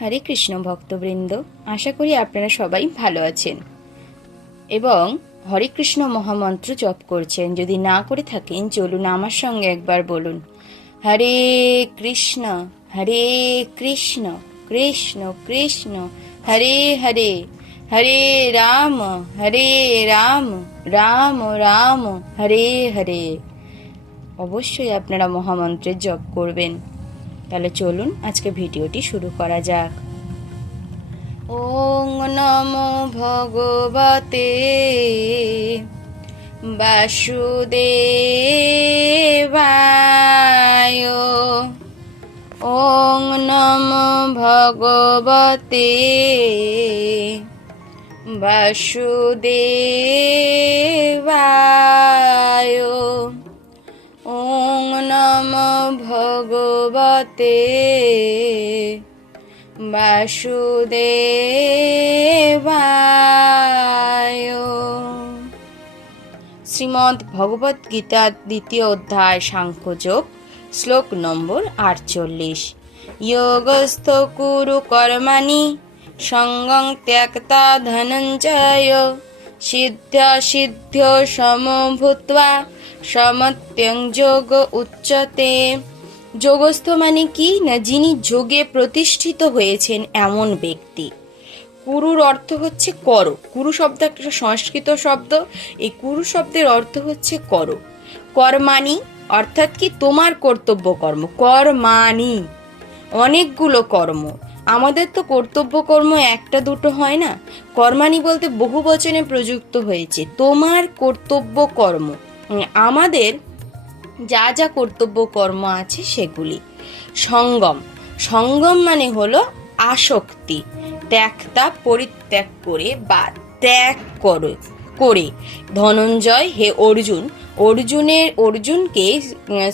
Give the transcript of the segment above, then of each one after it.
হরে কৃষ্ণ ভক্তবৃন্দ, আশা করি আপনারা সবাই ভালো আছেন এবং হরে কৃষ্ণ মহামন্ত্র জপ করছেন। যদি না করে থাকেন, চলুন আমার সঙ্গে একবার বলুন, হরে কৃষ্ণ কৃষ্ণ কৃষ্ণ হরে হরে, হরে রাম রাম রাম হরে হরে। অবশ্যই আপনারা মহামন্ত্রের জপ করবেন। তাহলে চলুন আজকে ভিডিওটি শুরু করা যাক। ওং নমো ভগবতে বাসুদেবায়। ওং নমো ভগবতে বাসুদেবায়। ওং নমো ভগবতে বাসুদেবায়। শ্রীমদ্ ভগবদ গীতা দ্বিতীয় অধ্যায় সাংখ্যযোগ, শ্লোক নম্বর 48। যোগস্থ কুরু কর্মাণি সঙ্গং ত্যক্তা ধনঞ্জয় সিদ্ধ্য সমভূত্বা সমত্যং যোগ উচ্চতে। যোগস্থ মানে কি না, যিনি যোগে প্রতিষ্ঠিত হয়েছেন এমন ব্যক্তি। কুরুর অর্থ হচ্ছে করো। কুরু শব্দ একটা সংস্কৃত শব্দ। এই কুরু শব্দের অর্থ হচ্ছে করো। কর্মাণি অর্থাৎ কি, তোমার কর্তব্য কর্ম। কর্মাণি অনেকগুলো কর্ম। আমাদের তো কর্তব্য কর্ম একটা দুটো হয় না। কর্মাণি বলতে বহু বচনে প্রযুক্ত হয়েছে। তোমার কর্তব্য কর্ম, আমাদের যা যা কর্তব্য কর্ম আছে সেগুলি। সঙ্গম মানে হলো আসক্তি। ত্যাগতা পরিত্যাগ করে বা ত্যাগ করে। ধনঞ্জয় হে অর্জুন। অর্জুনকে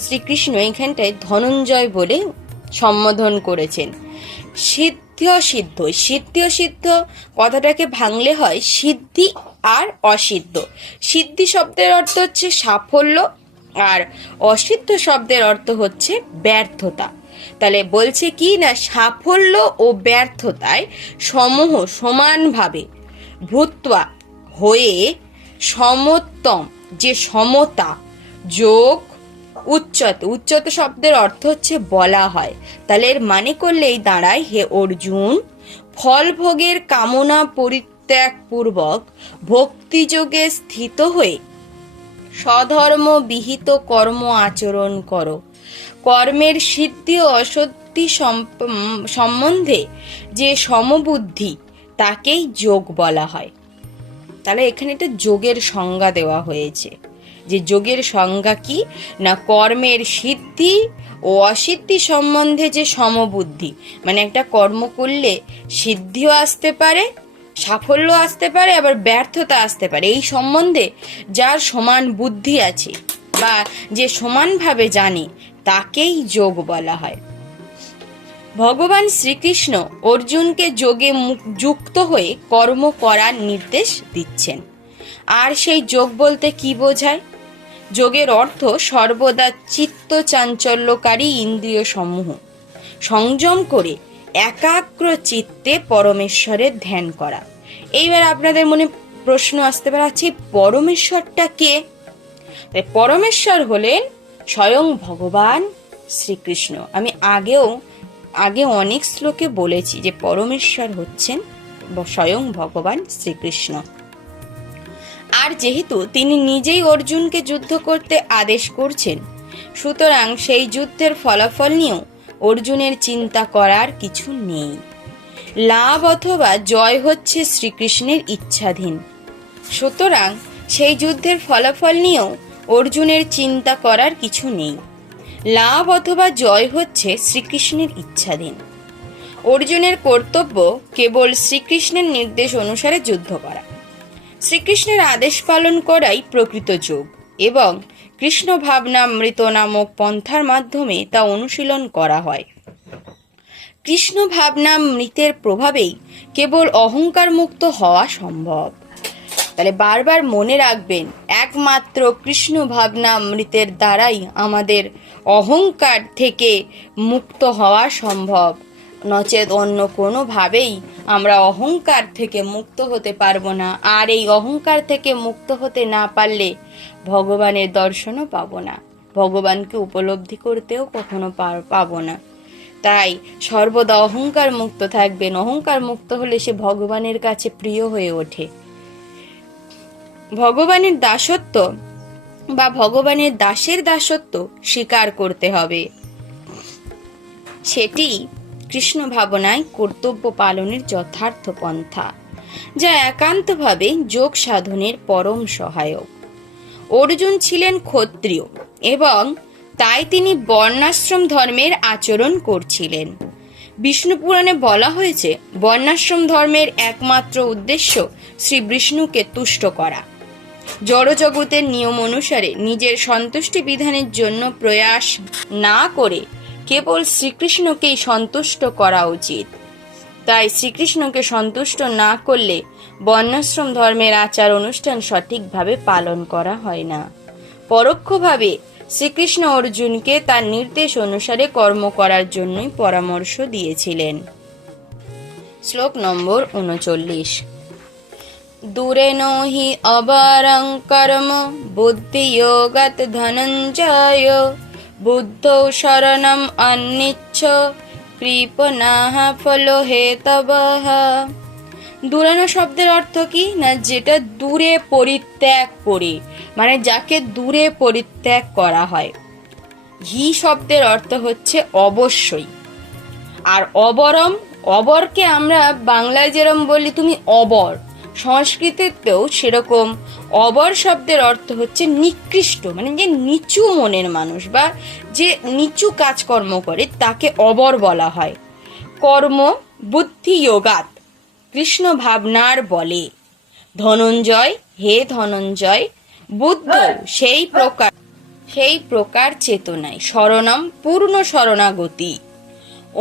শ্রীকৃষ্ণ এখানটায় ধনঞ্জয় বলে সম্বোধন করেছেন। সিদ্ধ কথাটাকে ভাঙলে হয় সিদ্ধি আর অসিদ্ধ। সিদ্ধি শব্দের অর্থ হচ্ছে সাফল্য, আর অসিদ্ধ শব্দের অর্থ হচ্ছে ব্যর্থতা। তাহলে বলছে কি না, সাফল্য ও ব্যর্থতায় সমানভাবে ভূত্বা হয়ে সমোত্তম যে সমতা যোগ উচ্চতে শব্দের অর্থ হচ্ছে বলা হয়। তাহলে এর মানে করলেই দাঁড়ায়, হে অর্জুন, ফল ভোগের কামনা পরিত্যাগ পূর্বক ভক্তিযোগে স্থিত হয়ে স্বধর্ম বিহিত কর্ম আচরণ করো। কর্মের সিদ্ধি ও অসিদ্ধি সম্বন্ধে যে সমবুদ্ধি তাকেই যোগ বলা হয়। তাহলে এখানে একটা যোগের সংজ্ঞা দেওয়া হয়েছে, যে যোগের সংজ্ঞা কি না, কর্মের সিদ্ধি ও অসিদ্ধি সম্বন্ধে যে সমবুদ্ধি, মানে একটা কর্ম করলে সিদ্ধিও আসতে পারে, সাফল্য আসতে পারে, আবার ব্যর্থতা আসতে পারে। এই সম্বন্ধে যার সমান বুদ্ধি আছে বা যে সমানভাবে জানে তাকেই যোগ বলা হয়। ভগবান শ্রীকৃষ্ণ অর্জুনকে যোগে যুক্ত হয়ে কর্ম করার নির্দেশ দিচ্ছেন। আর সেই যোগ বলতে কি বোঝায়? যোগের অর্থ সর্বদা চিত্ত চাঞ্চল্যকারী ইন্দ্রিয় সমূহ সংযম করে একাগ্র চিত্তে পরমেশ্বরের ধ্যান করা। এইবার আপনাদের মনে প্রশ্ন আসতে পারে, আছে পরমেশ্বরটা কে? পরমেশ্বর হলেন স্বয়ং ভগবান শ্রীকৃষ্ণ। আমি আগে অনেক শ্লোকে বলেছি যে পরমেশ্বর হচ্ছেন স্বয়ং ভগবান শ্রীকৃষ্ণ। আর যেহেতু তিনি নিজেই অর্জুনকে যুদ্ধ করতে আদেশ করছেন, সুতরাং সেই যুদ্ধের ফলাফল নিয়েও অর্জুনের চিন্তা করার কিছু নেই। লাভ অথবা জয় হচ্ছে শ্রীকৃষ্ণের ইচ্ছাধীন। সুতরাং সেই যুদ্ধের ফলাফল নিয়েও অর্জুনের চিন্তা করার কিছু নেই। লাভ অথবা জয় হচ্ছে শ্রীকৃষ্ণের ইচ্ছাধীন। অর্জুনের কর্তব্য কেবল শ্রীকৃষ্ণের নির্দেশ অনুসারে যুদ্ধ করা। শ্রীকৃষ্ণের আদেশ পালন করাই প্রকৃত যোগ এবং কৃষ্ণ ভাবনামৃত নামক পন্থার মাধ্যমে তা অনুশীলন করা হয়। কৃষ্ণ ভাবনামৃতের প্রভাবেই কেবল অহংকার মুক্ত হওয়া সম্ভব। তাহলে বারবার মনে রাখবেন, একমাত্র কৃষ্ণ ভাবনামৃতের দ্বারাই আমাদের অহংকার থেকে মুক্ত হওয়া সম্ভব। নচেত অন্য কোনোভাবেই আমরা অহংকার থেকে মুক্ত হতে পারবো না। আর এই অহংকার থেকে মুক্ত হতে না পারলে ভগবানের দর্শনও পাবো না, ভগবানকে উপলব্ধি করতেও কখনো পাবো না। তাই সর্বদা অহংকার মুক্ত থাকবেন। অহংকার মুক্ত হলে সে ভগবানের কাছে প্রিয় হয়ে ওঠে। ভগবানের দাসত্ব বা ভগবানের দাসের দাসত্ব স্বীকার করতে হবে। সেটি কৃষ্ণ ভাবনায় কর্তব্য পালনের যথার্থ পন্থা, যা একান্তভাবে যোগ সাধনের পরম সহায়ক। অর্জুন ছিলেন ক্ষত্রিয় এবং তাই তিনি বর্ণাশ্রম ধর্মের আচরণ করছিলেন। বিষ্ণু পুরাণে বলা হয়েছে, বর্ণাশ্রম ধর্মের একমাত্র উদ্দেশ্য শ্রী বিষ্ণুকে তুষ্ট করা। জড়জগতের নিয়ম অনুসারে নিজের সন্তুষ্টি বিধানের জন্য প্রয়াস না করে কেবল শ্রীকৃষ্ণকেই সন্তুষ্ট করা উচিত। তাই শ্রীকৃষ্ণকে সন্তুষ্ট না করলে বর্ণাশ্রম ধর্মের আচার অনুষ্ঠান সঠিকভাবে পালন করা হয় না। পরোক্ষভাবে শ্রীকৃষ্ণ অর্জুনকে তার নির্দেশ অনুসারে কর্ম করার জন্যই পরামর্শ দিয়েছিলেন। শ্লোক নম্বর 39। দূরেন হি অবরং কর্ম বুদ্ধিয়োগাৎ ধনঞ্জয় বুদ্ধৌ শরণম অনিচ্ছ কৃপণাঃ ফলহেতবঃ। দূরানো শব্দের অর্থ কি না, যেটা দূরে পরিত্যাগ করে, মানে যাকে দূরে পরিত্যাগ করা হয়। হি শব্দের অর্থ হচ্ছে অবশ্যই। আর অবরম, অবরকে আমরা বাংলায় যেরকম বলি তুমি অবর, সংস্কৃতেতেও সেরকম অবর শব্দের অর্থ হচ্ছে নিকৃষ্ট, মানে যে নিচু মনের মানুষ বা যে নিচু কাজকর্ম করে তাকে অবর বলা হয়। কর্ম বুদ্ধি যোগাৎ, কৃষ্ণ ভাবনার বলে। ধনঞ্জয়, হে ধনঞ্জয়, বুদ্ধ সেই প্রকার চেতনায়। শরণম পূর্ণ শরণাগতি।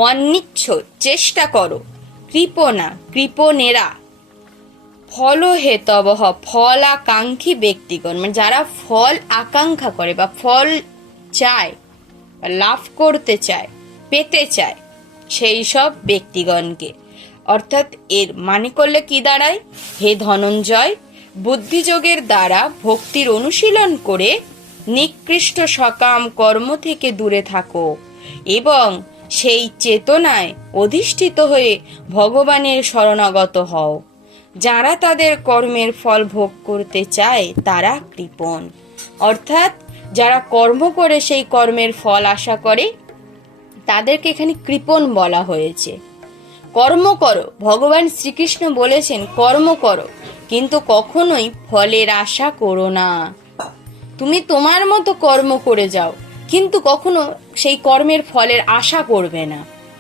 অনিচ্ছ চেষ্টা করো। কৃপণা কৃপণেরা। ফলহেতবঃ ফল আকাঙ্ক্ষী ব্যক্তিগণ, মানে যারা ফল আকাঙ্ক্ষা করে বা ফল চায়, লাভ করতে চায়, পেতে চায়, সেই সব ব্যক্তিগণকে। অর্থাৎ এর মানে করলে কি দাঁড়ায়, হে ধনঞ্জয়, বুদ্ধিযোগের দ্বারা ভক্তির অনুশীলন করে নিকৃষ্ট সকাম কর্ম থেকে দূরে থাকো এবং সেই চেতনায় অধিষ্ঠিত হয়ে ভগবানের শরণাগত হও। যারা তাদের কর্মের ফল ভোগ করতে চায় তারা কৃপণ। অর্থাৎ যারা কর্ম করে সেই কর্মের ফল আশা করে তাদেরকে এখানে কৃপণ বলা হয়েছে। কর্ম করো, ভগবান শ্রীকৃষ্ণ বলেছেন কর্ম করো, কিন্তু কখনোই ফলের আশা করো না। তুমি তোমার মতো কর্ম করে যাও, কিন্তু কখনো সেই কর্মের ফলের আশা করবে না।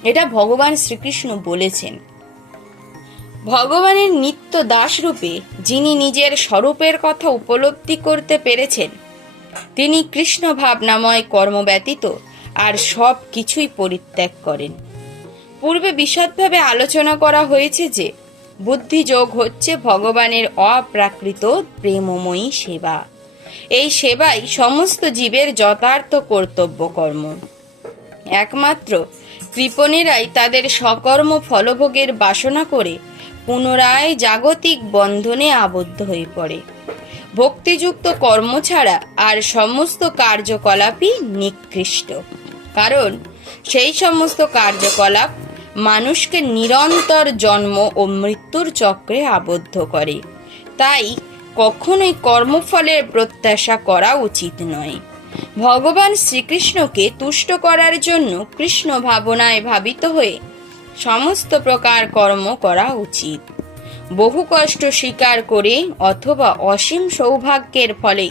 এটা ভগবান শ্রীকৃষ্ণ বলেছেন। ভগবানের নিত্য দাস রূপে যিনি নিজের স্বরূপের কথা উপলব্ধি করতে পেরেছেন, তিনি কৃষ্ণ ভাবনাময় কর্ম ব্যতীত আর সব কিছুই পরিত্যাগ করেন। পূর্বে বিশদভাবে আলোচনা করা হয়েছে যে বুদ্ধিযোগ হচ্ছে ভগবানের অপ্রাকৃত প্রেমময়ী সেবা। এই সেবাই সমস্ত জীবের যথার্থ কর্তব্য কর্ম। একমাত্র কৃপণেরাই তাদের সকর্ম ফলভোগের বাসনা করে পুনরায় জাগতিক বন্ধনে আবদ্ধ হয়ে পড়ে। ভক্তিযুক্ত কর্ম ছাড়া আর সমস্ত কার্যকলাপই নিকৃষ্ট, কারণ সেই সমস্ত কার্যকলাপ মানুষকে নিরন্তর জন্ম ও মৃত্যুর চক্রে আবদ্ধ করে। তাই কখনোই কর্মফলের প্রত্যাশা করা উচিত নয়। ভগবান শ্রীকৃষ্ণকে তুষ্ট করার জন্য কৃষ্ণ ভাবনায় ভাবিত হয়ে সমস্ত প্রকার কর্ম করা উচিত। বহু কষ্ট স্বীকার করে অথবা অসীম সৌভাগ্যের ফলে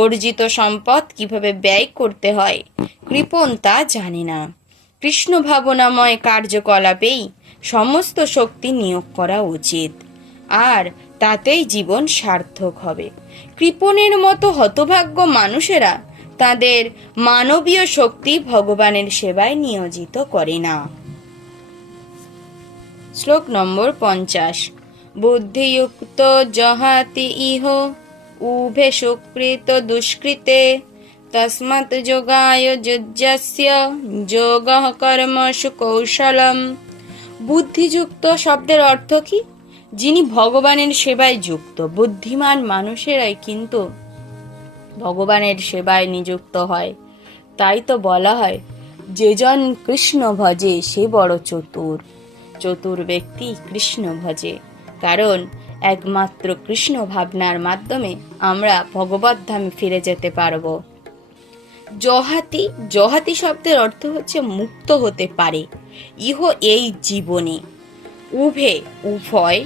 অর্জিত সম্পদ কিভাবে ব্যয় করতে হয় কৃপণ তা জানে না। কৃষ্ণ ভাবনাময় কার্যকলাপেই সমস্ত শক্তি নিয়োগ করা উচিত, আর তাতেই জীবন সার্থক হবে। কৃপণের মতো হতভাগ্য মানুষেরা তাদের মানবীয় শক্তি ভগবানের সেবায় নিয়োজিত করে না। শ্লোক নম্বর 50। বুদ্ধিযুক্ত জহাতি ইহ উভে সুকৃত দুষ্কৃতে তস্মাৎ যোগায় যুজ্যস্য যোগঃ কর্মসু কৌশলম বুদ্ধিযুক্ত শব্দের অর্থ কি? যিনি ভগবানের সেবায় যুক্ত। বুদ্ধিমান মানুষেরাই কিন্তু ভগবানের সেবায় নিযুক্ত হয়। তাই তো বলা হয়, যেজন কৃষ্ণ ভজে সে বড় চতুর। চতুর ব্যক্তি কৃষ্ণ ভজে, কারণ একমাত্র কৃষ্ণ ভাবনার মাধ্যমে আমরা ভগবত ধামে ফিরে যেতে পারবো। জহাতি, জহাতি শব্দের অর্থ হচ্ছে মুক্ত হতে পারে ইহ এই জীবনে, উভয়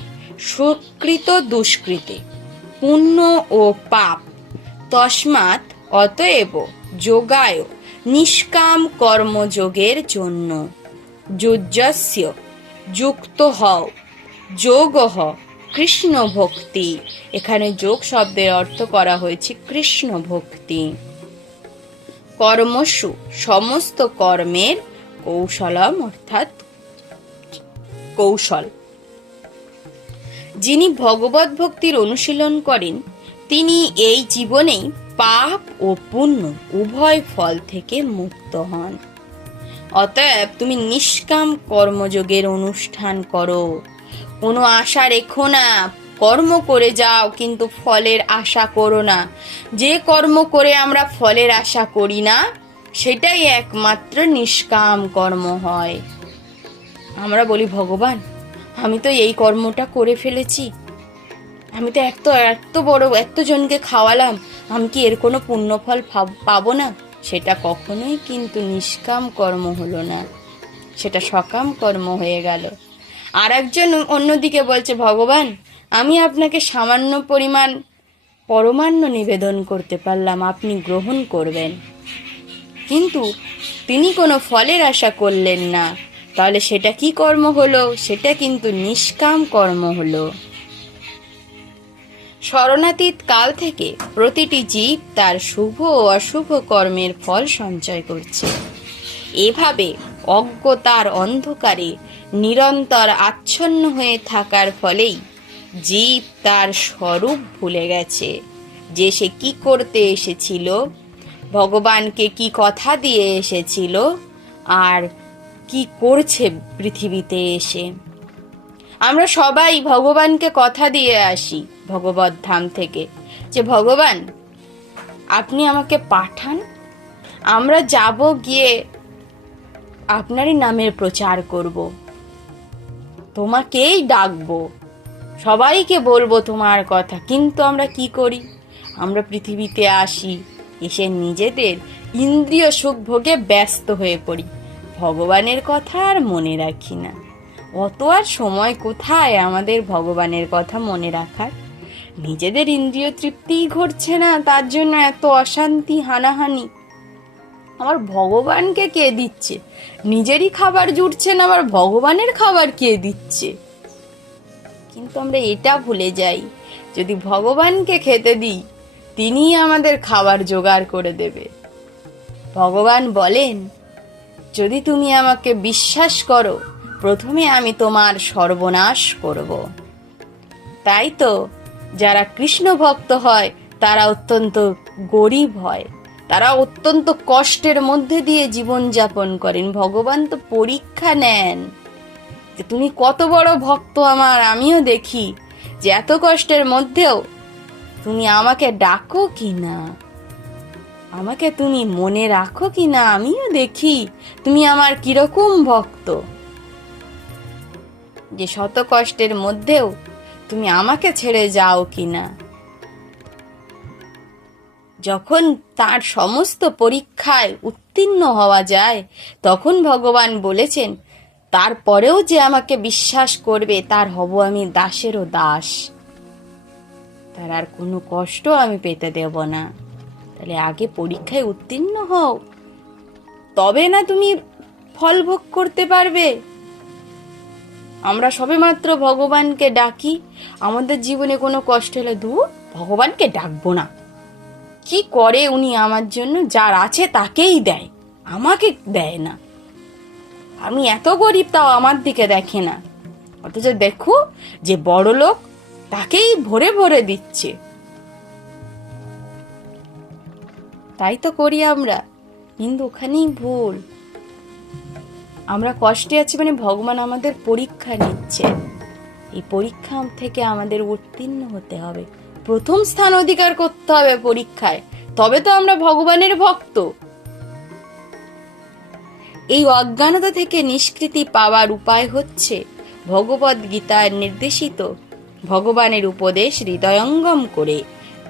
সুকৃত দুষ্কৃতে, পুণ্য ও পাপ, তস্মাৎ অতএব যোগায় নিষ্কাম কর্মযোগের জন্য যুজ্যস্য যুক্ত হও যোগঃ কৃষ্ণ ভক্তি। এখানে যোগ শব্দের অর্থ করা হয়েছে কৃষ্ণ ভক্তি। কর্মসু, সমস্ত কর্মের, কৌশলম অর্থাৎ কৌশল। যিনি ভগবত ভক্তির অনুশীলন করেন তিনি এই জীবনেই পাপ ও পুণ্য উভয় ফল থেকে মুক্ত হন। অতএব তুমি নিষ্কাম কর্মযোগের অনুষ্ঠান করো, কোনো আশা রেখো না। কর্ম করে যাও, কিন্তু ফলের আশা করো না। যে কর্ম করে আমরা ফলের আশা করি না সেটাই একমাত্র নিষ্কাম কর্ম হয়। আমরা বলি, ভগবান আমি তো এই কর্মটা করে ফেলেছি, আমি তো এত বড় এতজনকে খাওয়ালাম, আমি কি এর কোনো পুণ্যফল পাবো না? সেটা কখনোই কিন্তু নিষ্কাম কর্ম হলো না, সেটা সকাম কর্ম হয়ে গেল। আর একজন অন্যদিকে বলছে, ভগবান আমি আপনাকে সামান্য পরিমাণ পরমান্ন নিবেদন করতে পারলাম, আপনি গ্রহণ করবেন, কিন্তু তিনি কোনো ফলের আশা করলেন না। তাহলে সেটা কি কর্ম হলো? সেটা কিন্তু নিষ্কাম কর্ম হলো। স্মরণাতীত কাল থেকে প্রতিটি জীব তার শুভ ও অশুভ কর্মের ফল সঞ্চয় করছে। এভাবে অজ্ঞতার অন্ধকারে নিরন্তর আচ্ছন্ন হয়ে থাকার ফলেই জীব তার স্বরূপ ভুলে গেছে, যে সে কি করতে এসেছিল, ভগবানকে কি কথা দিয়ে এসেছিল, আর কি করছে পৃথিবীতে এসে। আমরা সবাই ভগবানকে কথা দিয়ে আসি ভগবত ধাম থেকে, যে ভগবান আপনি আমাকে পাঠান, আমরা যাব, গিয়ে আপনারই নামের প্রচার করব, তোমাকেই ডাকবো, সবাইকে বলবো তোমার কথা। কিন্তু আমরা কি করি? আমরা পৃথিবীতে আসি, এসে নিজেদের ইন্দ্রিয় সুখ ভোগে ব্যস্ত হয়ে পড়ি, ভগবানের কথা আর মনে রাখি না। অত আর সময় কোথায় আমাদের ভগবানের কথা মনে রাখার? নিজেদের ইন্দ্রিয় তৃপ্তিই ঘটছে না, তার জন্য এত অশান্তি, হানাহানি। আমার ভগবানকে কে দিচ্ছে? নিজেরই খাবার জুটছে না, আবার ভগবানের খাবার কে দিচ্ছে? কিন্তু আমরা এটা ভুলে যাই, যদি ভগবানকে খেতে দিই তিনিই আমাদের খাবার জোগাড় করে দেবে। ভগবান বলেন, যদি তুমি আমাকে বিশ্বাস করো প্রথমে আমি তোমার সর্বনাশ করব। তাই তো যারা কৃষ্ণ ভক্ত হয় তারা অত্যন্ত গরিব হয়, তারা অত্যন্ত কষ্টের মধ্যে দিয়ে জীবন যাপন করেন। ভগবান তো পরীক্ষা নেন যে তুমি কত বড় ভক্ত আমার, আমিও দেখি যে এত কষ্টের মধ্যেও তুমি আমাকে ডাকো কিনা, আমাকে তুমি মনে রাখো কিনা, আমিও দেখি তুমি আমার কিরকম ভক্ত, যে শত কষ্টের মধ্যেও তুমি আমাকে ছেড়ে যাও কিনা। যখন তার সমস্ত পরীক্ষায় উত্তীর্ণ হওয়া যায় তখন ভগবান বলেছেন, তারপরেও যে আমাকে বিশ্বাস করবে তার হব আমি দাসেরও দাস, তার আর কোনো কষ্ট আমি পেতে দেব না। তাহলে আগে পরীক্ষায় উত্তীর্ণ হও, তবে না তুমি ফল ভোগ করতে পারবে। আমরা সবেমাত্র ভগবানকে ডাকি, আমাদের জীবনে কোনো কষ্ট হলে ভগবানকে ডাকবো না, কি করে উনি আমার জন্য? যার আছে তাকেই দেয়, আমাকে দেয় না। আমি এত গরিব তাও আমার দিকে দেখে না, অথচ দেখো যে বড় লোক তাকেই ভরে ভরে দিচ্ছে। তাই তো করি আমরা, কিন্তু ওখানেই ভুল। আমরা কষ্টে আছি মানে ভগবান আমাদের পরীক্ষা নিচ্ছে। এই পরীক্ষা থেকে আমাদের উত্তীর্ণ হতে হবে, প্রথম স্থান অধিকার করতে হবে পরীক্ষায়, তবে তো আমরা ভগবানের ভক্ত। এই অজ্ঞানতা থেকে নিষ্কৃতি পাওয়ার উপায় হচ্ছে ভগবদ গীতার নির্দেশিত ভগবানের উপদেশ হৃদয়ঙ্গম করে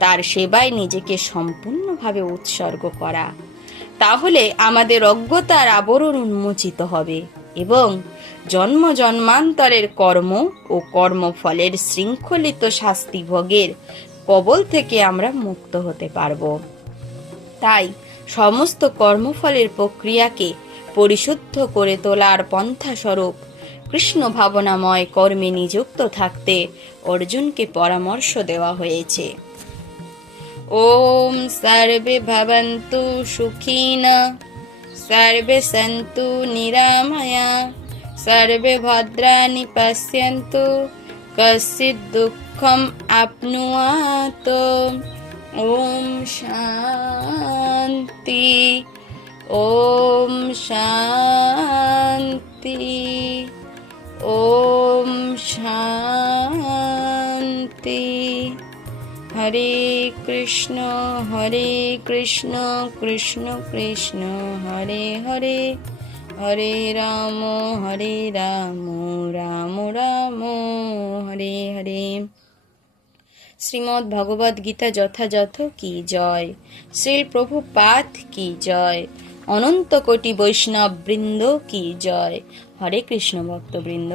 তার সেবায় নিজেকে সম্পূর্ণভাবে উৎসর্গ করা। তাহলে আমাদের অজ্ঞতার আবরণ উন্মোচিত হবে এবং জন্ম জন্মান্তরের কর্ম ও কর্মফলের শৃঙ্খলিত শাস্তি ভোগের কবল থেকে আমরা মুক্ত হতে পারব। তাই সমস্ত কর্মফলের প্রক্রিয়াকে পরিশুদ্ধ করে তোলার পন্থাস্বরূপ কৃষ্ণ ভাবনাময় কর্মে নিযুক্ত থাকতে অর্জুনকে পরামর্শ দেওয়া হয়েছে। ওম সর্বে ভবন্তু সুখিনা, সর্বে সন্তু নিরাময়া, সর্বে ভদ্রাণি পশ্যন্তু, কশ্চিৎ দুঃখম আপনুয়াত। ওম শান্তি, ওম শান্তি, ওম শান্তি। হরে কৃষ্ণ কৃষ্ণ কৃষ্ণ হরে হরে, হরে রাম রাম রাম হরে হরে। শ্রীমদ্ ভগবদ গীতা যথাযথ কি জয়। শ্রী প্রভুপাদ কি জয়। অনন্ত কোটি বৈষ্ণব বৃন্দ কি জয়। হরে কৃষ্ণ ভক্তবৃন্দ,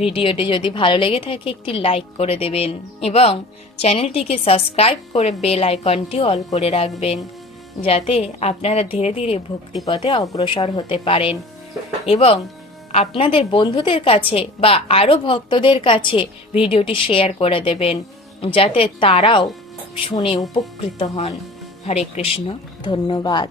ভিডিওটি যদি ভালো লেগে থাকে একটি লাইক করে দেবেন এবং চ্যানেলটিকে সাবস্ক্রাইব করে বেল আইকনটি অল করে রাখবেন, যাতে আপনারা ধীরে ধীরে ভক্তিপথে অগ্রসর হতে পারেন এবং আপনাদের বন্ধুদের কাছে বা আরও ভক্তদের কাছে ভিডিওটি শেয়ার করে দেবেন, যাতে তারাও শুনে উপকৃত হন। হরে কৃষ্ণ, ধন্যবাদ।